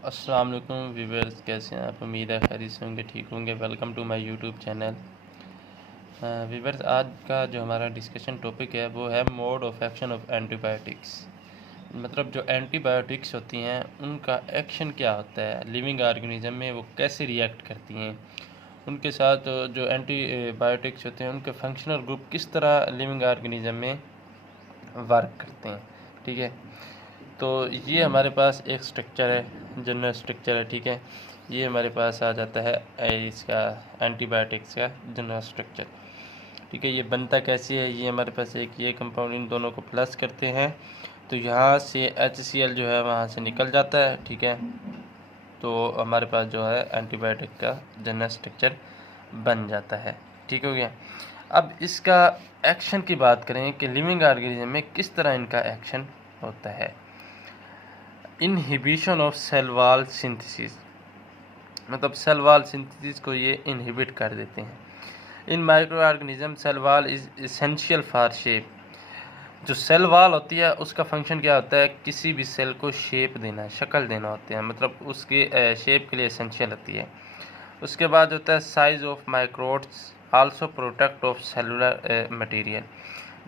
अस्सलाम वालेकुम व्यूअर्स, कैसे हैं आप? उम्मीद है खैरियत से होंगे, ठीक होंगे। Welcome to my YouTube channel. Viewers, आज का जो हमारा डिस्कशन टॉपिक है वो है mode of action of antibiotics. मतलब जो एंटीबायोटिक्स होती हैं उनका एक्शन क्या होता है लिविंग ऑर्गेनिज्म में, वो कैसे रिएक्ट करती हैं, उनके साथ जो एंटीबायोटिक्स होते हैं उनके फंक्शनल ग्रुप किस तरह लिविंग ऑर्गेनिज्म में वर्क करते हैं। ठीक है, तो ये हमारे पास एक स्ट्रक्चर है, जनरल स्ट्रक्चर है। ठीक है, ये हमारे पास आ जाता है इसका एंटीबायोटिक्स का जनरल स्ट्रक्चर। ठीक है, ये बनता कैसे है? ये हमारे पास एक ये कंपाउंड, इन दोनों को प्लस करते हैं तो यहाँ से HCl जो है वहाँ से निकल जाता है। ठीक है, तो हमारे पास जो है एंटीबायोटिक का जनरल स्ट्रक्चर बन जाता है। ठीक हो गया। अब इसका एक्शन की बात करें कि लिविंग ऑर्गेनिज्म में किस तरह इनका एक्शन होता है। Inhibition of cell wall synthesis, मतलब सेल वॉल सिंथेसिस को ये इनहिबिट कर देते हैं। In microorganism cell wall is essential for shape. जो सेल वॉल होती है उसका फंक्शन क्या होता है? किसी भी सेल को शेप देना, शक्ल देना होता है, मतलब उसके शेप के लिए एसेंशियल होती है। उसके बाद होता है size of microbes also protect of cellular material.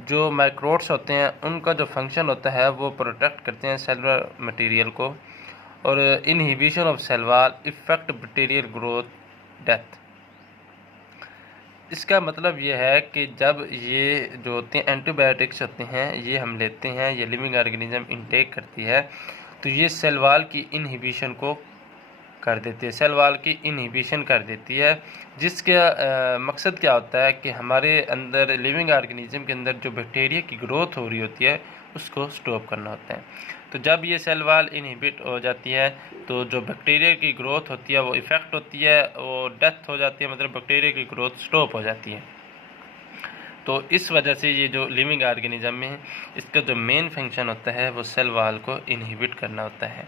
जो माइक्रोड्स होते हैं उनका जो फंक्शन होता है वो प्रोटेक्ट करते हैं सेलुलर मटेरियल को। और inhibition of cell wall effect bacterial growth death. इसका मतलब ये है कि जब ये जो होते हैं एंटीबायोटिक्स होते हैं ये हम लेते हैं, ये लिविंग ऑर्गेनिज्म इनटेक करती है, तो ये सेल वॉल की इनहिबिशन को कर देती है, सेल वॉल की इनहिबिशन कर देती है। जिसका मकसद क्या होता है कि हमारे अंदर लिविंग ऑर्गेनिज्म के अंदर जो बैक्टीरिया की ग्रोथ हो रही होती है उसको स्टॉप करना होता है। तो जब ये सेल वॉल इनहिबिट हो जाती है तो जो बैक्टीरिया की ग्रोथ होती है वो इफ़ेक्ट होती है, वो डेथ हो जाती है, मतलब बैक्टीरिया की ग्रोथ स्टॉप हो जाती है। तो इस वजह से ये जो लिविंग ऑर्गेनिज्म में है इसका जो मेन फंक्शन होता है वो सेल वॉल को इनहिबिट करना होता है।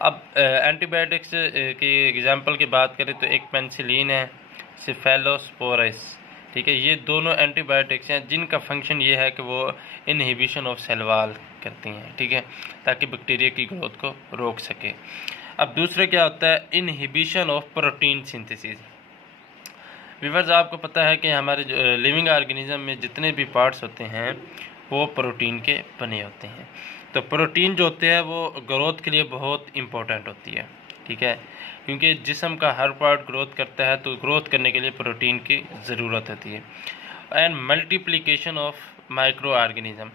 अब एंटीबायोटिक्स की एग्जांपल की बात करें तो एक पेनिसिलिन है, सिफेलोस्पोरिस। ठीक है, ये दोनों एंटीबायोटिक्स हैं जिनका फंक्शन ये है कि वो इनहिबिशन ऑफ सेल वॉल करती हैं। ठीक है, ताकि बैक्टीरिया की ग्रोथ को रोक सके। अब दूसरा क्या होता है? Inhibition of protein synthesis. Viewers, आपको पता है कि हमारे जो लिविंग ऑर्गेनिज्म में जितने भी पार्ट्स होते हैं वो प्रोटीन के बने होते हैं। तो प्रोटीन जो होते हैं वो ग्रोथ के लिए बहुत इम्पोर्टेंट होती है। ठीक है, क्योंकि जिस्म का हर पार्ट ग्रोथ करता है तो ग्रोथ करने के लिए प्रोटीन की ज़रूरत होती है। And multiplication of micro organism,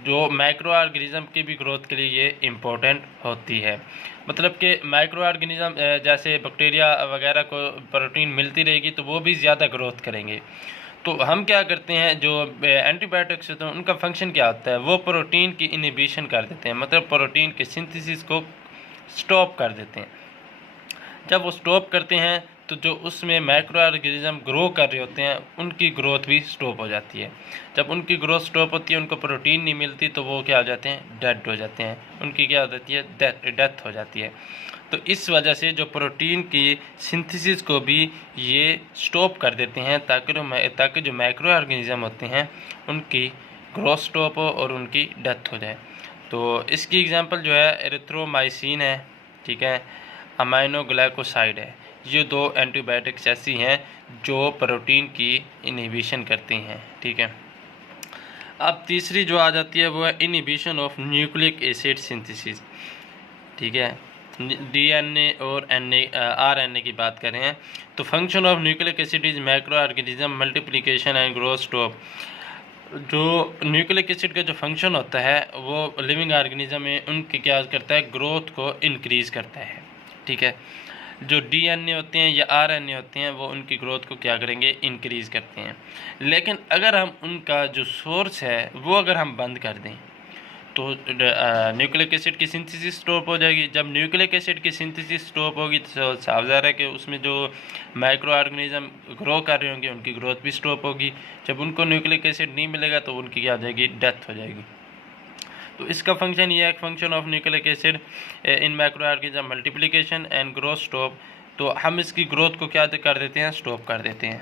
जो माइक्रो ऑर्गेनिज्म की भी ग्रोथ के लिए ये इम्पोर्टेंट होती है। मतलब कि माइक्रो ऑर्गेनिज्म जैसे बैक्टीरिया वगैरह को प्रोटीन मिलती रहेगी तो वो भी ज़्यादा ग्रोथ करेंगे। तो हम क्या करते हैं, जो एंटीबायोटिक्स होते हैं उनका फंक्शन क्या होता है? वो प्रोटीन की इनहिबिशन कर देते हैं, मतलब प्रोटीन के सिंथेसिस को स्टॉप कर देते हैं। जब वो स्टॉप करते हैं तो जो उसमें माइक्रो ऑर्गेनिज्म ग्रो कर रहे होते हैं उनकी ग्रोथ भी स्टॉप हो जाती है। जब उनकी ग्रोथ स्टॉप होती है, उनको प्रोटीन नहीं मिलती, तो वो क्या हो जाते हैं? डेड हो जाते हैं, उनकी क्या हो जाती है? डेथ हो जाती है। तो इस वजह से जो प्रोटीन की सिंथेसिस को भी ये स्टॉप कर देते हैं ताकि जो माइक्रो ऑर्गेनिज्म होते हैं उनकी ग्रोथ स्टॉप हो और उनकी डेथ हो जाए। तो इसकी एग्जांपल जो है एरिथ्रोमाइसिन है। ठीक है, अमाइनो ग्लाइकोसाइड है। ये दो एंटीबायोटिक्स ऐसी हैं जो प्रोटीन की इनहिबिशन करती हैं। ठीक है, अब तीसरी जो आ जाती है वो है inhibition of nucleic acid synthesis. ठीक है, DNA और RNA की बात करें तो function of nucleic acid is micro organism multiplication and growth stop. जो न्यूक्लिक एसिड का जो फंक्शन होता है वो लिविंग ऑर्गेनिज्म में उनकी क्या करता है? ग्रोथ को इंक्रीज़ करता है। ठीक है, जो DNA होते हैं या RNA होते हैं वो उनकी ग्रोथ को क्या करेंगे? इंक्रीज़ करते हैं। लेकिन अगर हम उनका जो सोर्स है वो अगर हम बंद कर दें तो न्यूक्लिक एसिड की सिंथेसिस स्टॉप हो जाएगी। जब न्यूक्लिक एसिड की सिंथेसिस स्टॉप होगी तो साफ ज़ाहिर है कि उसमें जो माइक्रो ऑर्गेनिज्म ग्रो कर रहे होंगे उनकी ग्रोथ भी स्टॉप होगी। जब उनको न्यूक्लिक एसिड नहीं मिलेगा तो उनकी क्या हो जाएगी? डेथ हो जाएगी। तो इसका फंक्शन ये है, function of nucleic acid in micro organism multiplication and growth stop. तो हम इसकी ग्रोथ को क्या कर देते हैं? स्टॉप कर देते हैं।